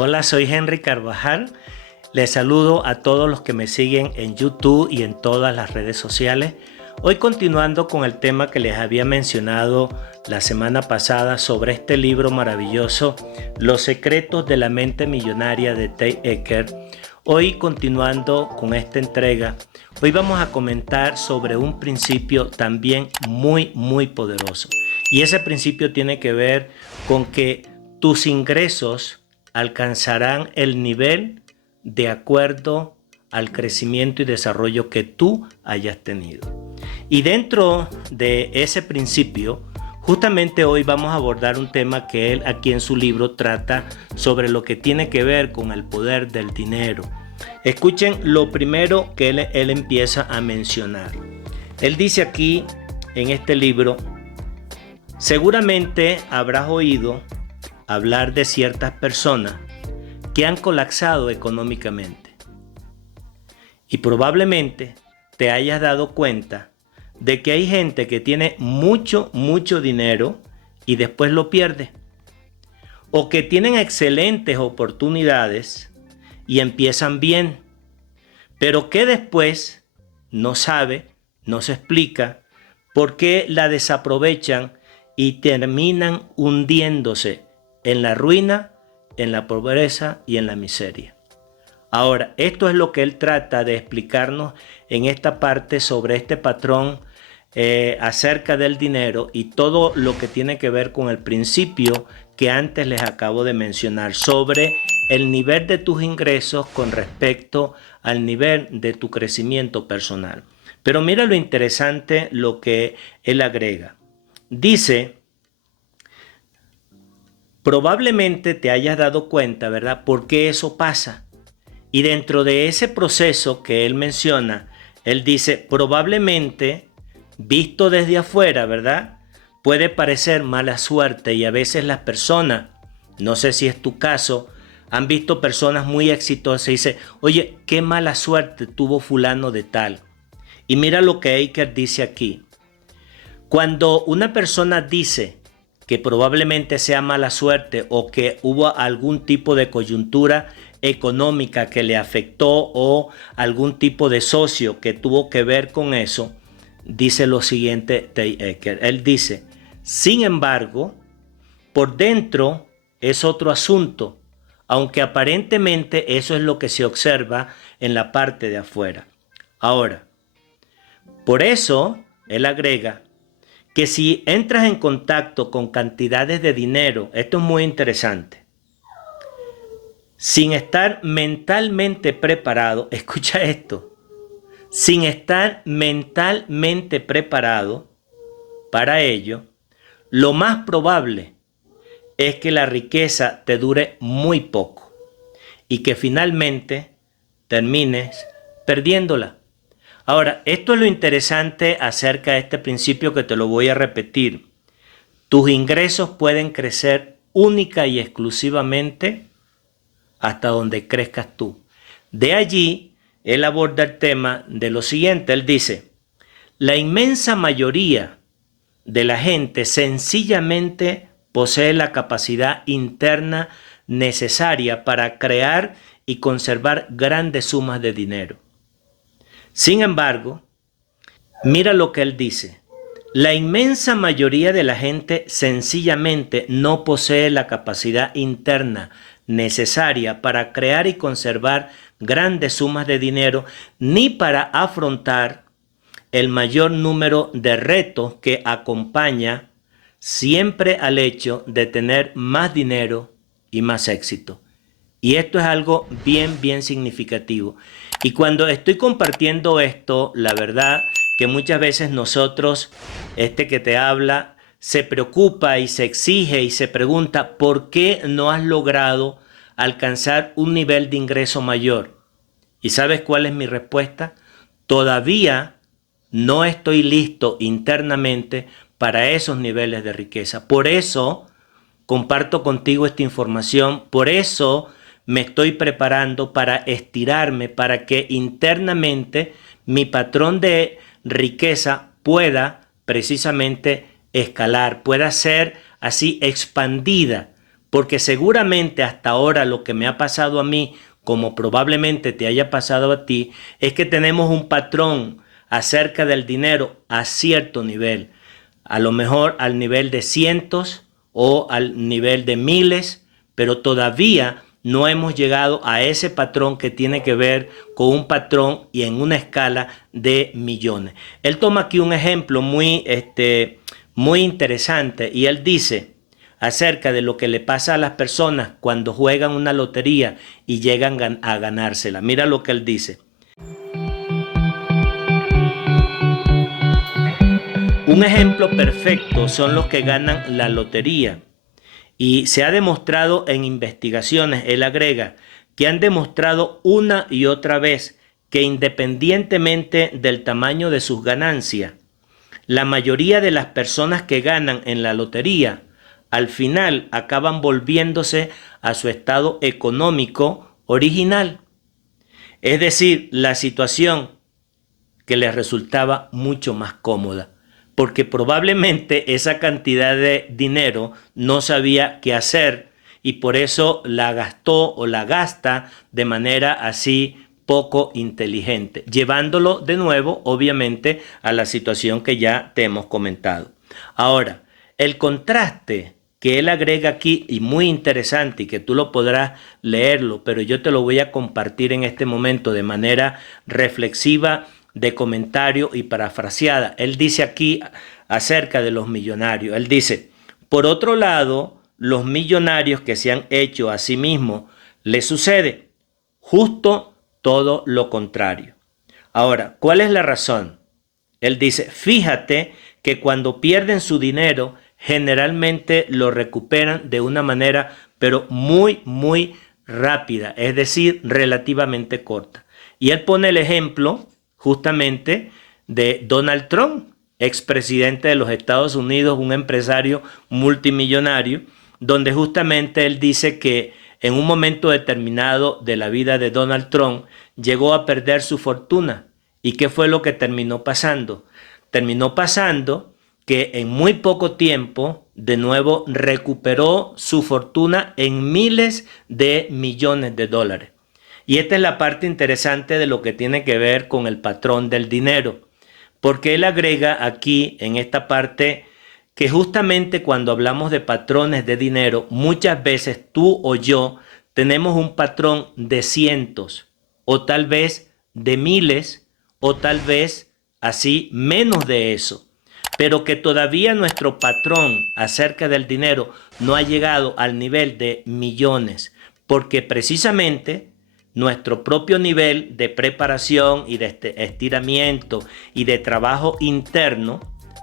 Hola, soy Henry Carvajal. Les saludo a todos los que me siguen en YouTube y en todas las redes sociales. Hoy continuando con el tema que les había mencionado la semana pasada sobre este libro maravilloso, Los secretos de la mente millonaria de Ted Ecker. Hoy continuando con esta entrega, hoy vamos a comentar sobre un principio también muy poderoso. Y ese principio tiene que ver con que tus ingresos alcanzarán el nivel de acuerdo al crecimiento y desarrollo que tú hayas tenido. Y dentro de ese principio, justamente hoy vamos a abordar un tema que él aquí en su libro trata sobre lo que tiene que ver con el poder del dinero. Escuchen lo primero que él empieza a mencionar. Él dice aquí en este libro: seguramente habrás oído hablar de ciertas personas que han colapsado económicamente. Y probablemente te hayas dado cuenta de que hay gente que tiene mucho dinero y después lo pierde. O que tienen excelentes oportunidades y empiezan bien, pero que después no sabe, no se explica por qué la desaprovechan y terminan hundiéndose en la ruina, en la pobreza y en la miseria. Ahora, esto es lo que él trata de explicarnos en esta parte sobre este patrón acerca del dinero y todo lo que tiene que ver con el principio que antes les acabo de mencionar sobre el nivel de tus ingresos con respecto al nivel de tu crecimiento personal. Pero mira lo interesante lo que él agrega. Dice: probablemente te hayas dado cuenta, ¿verdad?, por qué eso pasa. Y dentro de ese proceso que él menciona, él dice, probablemente, visto desde afuera, ¿verdad?, puede parecer mala suerte y a veces las personas, no sé si es tu caso, han visto personas muy exitosas y dicen, oye, qué mala suerte tuvo fulano de tal. Y mira lo que Ecker dice aquí. Cuando una persona dice que probablemente sea mala suerte o que hubo algún tipo de coyuntura económica que le afectó o algún tipo de socio que tuvo que ver con eso, dice lo siguiente Ted Ecker. Él dice, sin embargo, por dentro es otro asunto, aunque aparentemente eso es lo que se observa en la parte de afuera. Ahora, por eso, él agrega que si entras en contacto con cantidades de dinero, esto es muy interesante, sin estar mentalmente preparado, escucha esto, sin estar mentalmente preparado para ello, lo más probable es que la riqueza te dure muy poco y que finalmente termines perdiéndola. Ahora, esto es lo interesante acerca de este principio que te lo voy a repetir. Tus ingresos pueden crecer única y exclusivamente hasta donde crezcas tú. De allí, él aborda el tema de lo siguiente. Él dice, la inmensa mayoría de la gente sencillamente posee la capacidad interna necesaria para crear y conservar grandes sumas de dinero. Sin embargo, mira lo que él dice. La inmensa mayoría de la gente sencillamente no posee la capacidad interna necesaria para crear y conservar grandes sumas de dinero ni para afrontar el mayor número de retos que acompaña siempre al hecho de tener más dinero y más éxito. Y esto es algo bien significativo. Y cuando estoy compartiendo esto, la verdad que muchas veces nosotros, que te habla, se preocupa y se exige y se pregunta ¿por qué no has logrado alcanzar un nivel de ingreso mayor? ¿Y sabes cuál es mi respuesta? Todavía no estoy listo internamente para esos niveles de riqueza. Por eso comparto contigo esta información, por eso me estoy preparando para estirarme, para que internamente mi patrón de riqueza pueda precisamente escalar, pueda ser así expandida, porque seguramente hasta ahora lo que me ha pasado a mí, como probablemente te haya pasado a ti, es que tenemos un patrón acerca del dinero a cierto nivel, a lo mejor al nivel de cientos o al nivel de miles, pero todavía no hemos llegado a ese patrón que tiene que ver con un patrón y en una escala de millones. Él toma aquí un ejemplo muy interesante y él dice acerca de lo que le pasa a las personas cuando juegan una lotería y llegan a ganársela. Mira lo que él dice. Un ejemplo perfecto son los que ganan la lotería. Y se ha demostrado en investigaciones, él agrega, que han demostrado una y otra vez que independientemente del tamaño de sus ganancias, la mayoría de las personas que ganan en la lotería al final acaban volviéndose a su estado económico original. Es decir, la situación que les resultaba mucho más cómoda, porque probablemente esa cantidad de dinero no sabía qué hacer y por eso la gastó o la gasta de manera así poco inteligente, llevándolo de nuevo, obviamente, a la situación que ya te hemos comentado. Ahora, el contraste que él agrega aquí, y muy interesante, y que tú lo podrás leerlo, pero yo te lo voy a compartir en este momento de manera reflexiva, de comentario y parafraseada. Él dice aquí acerca de los millonarios, él dice, por otro lado, los millonarios que se han hecho a sí mismos, les sucede justo todo lo contrario. Ahora, ¿cuál es la razón? Él dice, fíjate que cuando pierden su dinero, generalmente lo recuperan de una manera, pero muy rápida, es decir, relativamente corta. Y él pone el ejemplo justamente de Donald Trump, expresidente de los Estados Unidos, un empresario multimillonario, donde justamente él dice que en un momento determinado de la vida de Donald Trump llegó a perder su fortuna. ¿Y qué fue lo que terminó pasando? Terminó pasando que en muy poco tiempo de nuevo recuperó su fortuna en miles de millones de dólares. Y esta es la parte interesante de lo que tiene que ver con el patrón del dinero, porque él agrega aquí en esta parte que justamente cuando hablamos de patrones de dinero, muchas veces tú o yo tenemos un patrón de cientos o tal vez de miles o tal vez así menos de eso, pero que todavía nuestro patrón acerca del dinero no ha llegado al nivel de millones, porque precisamente nuestro propio nivel de preparación y de estiramiento y de trabajo interno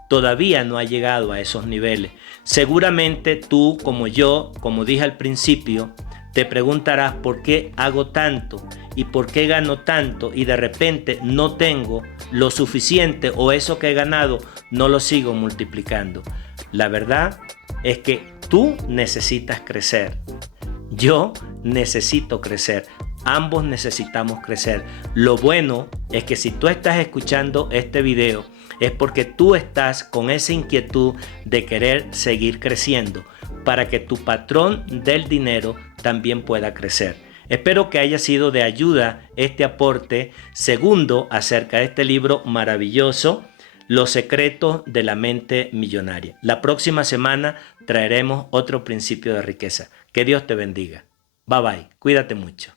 todavía no ha llegado a esos niveles. Seguramente tú, como yo, como dije al principio, te preguntarás por qué hago tanto y por qué gano tanto y de repente no tengo lo suficiente o eso que he ganado no lo sigo multiplicando. La verdad es que tú necesitas crecer. Yo necesito crecer. Ambos necesitamos crecer. Lo bueno es que si tú estás escuchando este video es porque tú estás con esa inquietud de querer seguir creciendo para que tu patrón del dinero también pueda crecer. Espero que haya sido de ayuda este aporte segundo acerca de este libro maravilloso, Los secretos de la mente millonaria. La próxima semana traeremos otro principio de riqueza. Que Dios te bendiga. Bye bye. Cuídate mucho.